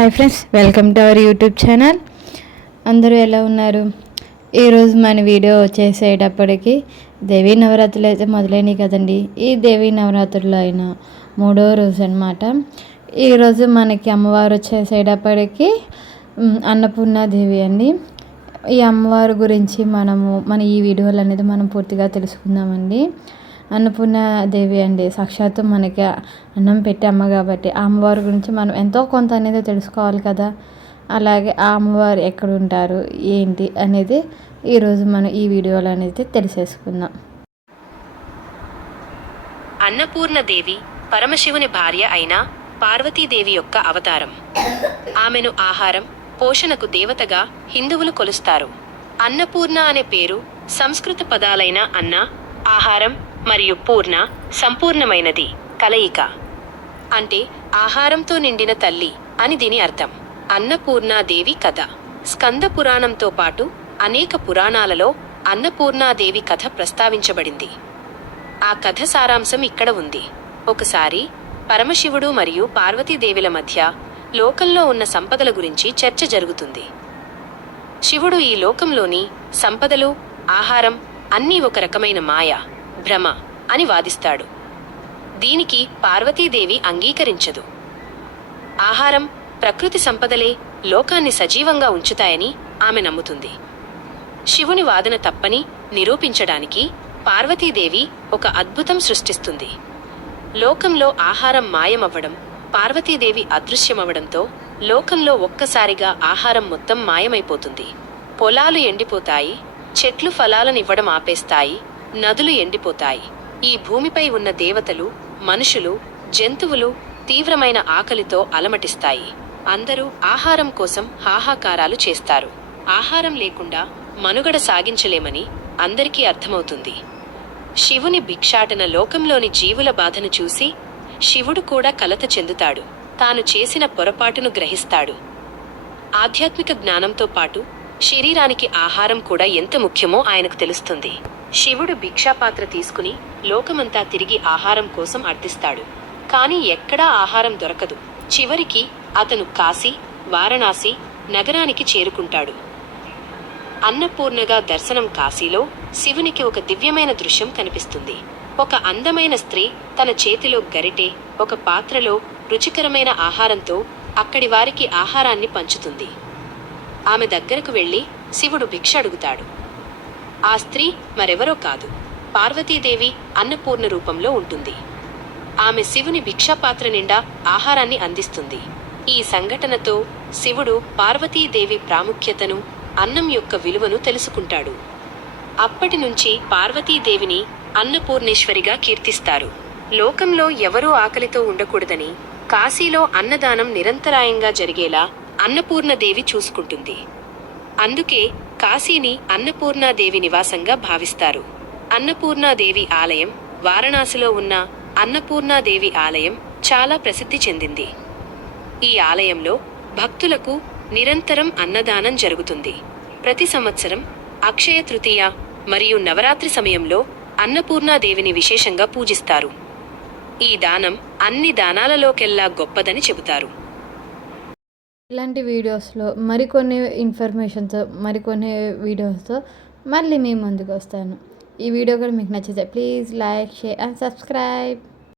Hi friends welcome to our YouTube channel. అందరూ ఎలా ఉన్నారు? ఈరోజు మన వీడియో వచ్చేసేటప్పటికి దేవీ నవరాత్రులు అయితే మొదలైనవి కదండి. ఈ దేవీ నవరాత్రులు అయిన మూడో రోజు అనమాట ఈరోజు మనకి అమ్మవారు వచ్చేసేటప్పటికి అన్నపూర్ణాదేవి అండి. ఈ అమ్మవారి గురించి మనము మన ఈ వీడియోలు అనేది మనం పూర్తిగా తెలుసుకుందామండి. అన్నపూర్ణాదేవి అండి. సాక్షాత్తు మనకి అన్నం పెట్టే అమ్మ కాబట్టి ఆ అమ్మవారి గురించి మనం ఎంతో కొంత అనేది తెలుసుకోవాలి కదా. అలాగే ఆ అమ్మవారు ఎక్కడ ఉంటారు ఏంటి అనేది ఈరోజు మనం ఈ వీడియోలో అనేది తెలిసేసుకుందాం. అన్నపూర్ణదేవి పరమశివుని భార్య అయిన పార్వతీదేవి యొక్క అవతారం. ఆమెను ఆహారం పోషణకు దేవతగా హిందువులు కొలుస్తారు. అన్నపూర్ణ అనే పేరు సంస్కృత పదాలైన అన్న ఆహారం మరియు పూర్ణ సంపూర్ణమైనది కలయిక. అంటే ఆహారంతో నిండిన తల్లి అని దీని అర్థం. అన్నపూర్ణాదేవి కథ. స్కంద పురాణంతో పాటు అనేక పురాణాలలో అన్నపూర్ణాదేవి కథ ప్రస్తావించబడింది. ఆ కథ సారాంశం ఇక్కడ ఉంది. ఒకసారి పరమశివుడు మరియు పార్వతీదేవిల మధ్య లోకంలో ఉన్న సంపదల గురించి చర్చ జరుగుతుంది. శివుడు ఈ లోకంలోని సంపదలు ఆహారం అన్నీ ఒక రకమైన మాయ. భ్రమ అని వాదిస్తాడు. దీనికి పార్వతీదేవి అంగీకరించదు. ఆహారం ప్రకృతి సంపదలే లోకాన్ని సజీవంగా ఉంచుతాయని ఆమె నమ్ముతుంది. శివుని వాదన తప్పని నిరూపించడానికి పార్వతీదేవి ఒక అద్భుతం సృష్టిస్తుంది. లోకంలో ఆహారం మాయమవ్వడం పార్వతీదేవి అదృశ్యమవ్వడంతో లోకంలో ఒక్కసారిగా ఆహారం మొత్తం మాయమైపోతుంది. పొలాలు ఎండిపోతాయి చెట్లు ఫలాలనివ్వడం ఆపేస్తాయి నదులు ఎండిపోతాయి. ఈ భూమిపై ఉన్న దేవతలు మనుషులు జంతువులు తీవ్రమైన ఆకలితో అలమటిస్తాయి. అందరూ ఆహారం కోసం హాహాకారాలు చేస్తారు. ఆహారం లేకుండా మనుగడ సాగించలేమని అందరికీ అర్థమవుతుంది. శివుని భిక్షాటన లోకంలోని జీవుల బాధను చూసి శివుడు కూడా కలత చెందుతాడు. తాను చేసిన పొరపాటును గ్రహిస్తాడు. ఆధ్యాత్మిక జ్ఞానంతో పాటు శరీరానికి ఆహారం కూడా ఎంత ముఖ్యమో ఆయనకు తెలుస్తుంది. శివుడు భిక్షాపాత్ర తీసుకుని లోకమంతా తిరిగి ఆహారం కోసం అర్థిస్తాడు. కానీ ఎక్కడా ఆహారం దొరకదు. చివరికి అతను కాశీ వారణాసి నగరానికి చేరుకుంటాడు. అన్నపూర్ణగా దర్శనం కాశీలో శివునికి ఒక దివ్యమైన దృశ్యం కనిపిస్తుంది. ఒక అందమైన స్త్రీ తన చేతిలో గరిటె ఒక పాత్రలో రుచికరమైన ఆహారంతో అక్కడి వారికి ఆహారాన్ని పంచుతుంది. ఆమె దగ్గరకు వెళ్ళి శివుడు భిక్ష అడుగుతాడు. ఆ స్త్రీ మరెవరో కాదు. పార్వతీదేవి అన్నపూర్ణ రూపంలో ఉంటుంది. ఆమె శివుని భిక్షాపాత్ర నిండా ఆహారాన్ని అందిస్తుంది. ఈ సంఘటనతో శివుడు పార్వతీదేవి ప్రాముఖ్యతను అన్నం యొక్క విలువను తెలుసుకుంటాడు. అప్పటి నుంచి పార్వతీదేవిని అన్నపూర్ణేశ్వరిగా కీర్తిస్తారు. లోకంలో ఎవరూ ఆకలితో ఉండకూడదని కాశీలో అన్నదానం నిరంతరాయంగా జరిగేలా అన్నపూర్ణదేవి చూసుకుంటుంది. అందుకే కాశీని అన్నపూర్ణాదేవి నివాసంగా భావిస్తారు. అన్నపూర్ణాదేవి ఆలయం వారణాసిలో ఉన్న అన్నపూర్ణాదేవి ఆలయం చాలా ప్రసిద్ధి చెందింది. ఈ ఆలయంలో భక్తులకు నిరంతరం అన్నదానం జరుగుతుంది. ప్రతి సంవత్సరం అక్షయ తృతీయ మరియు నవరాత్రి సమయంలో అన్నపూర్ణాదేవిని విశేషంగా పూజిస్తారు. ఈ దానం అన్ని దానాలలోకెల్లా గొప్పదని చెబుతారు. ఇలాంటి వీడియోస్లో మరికొన్ని ఇన్ఫర్మేషన్తో మరికొన్ని వీడియోస్తో మళ్ళీ మీ ముందుకు వస్తాను. ఈ వీడియో కూడా మీకు నచ్చితే please like share and subscribe.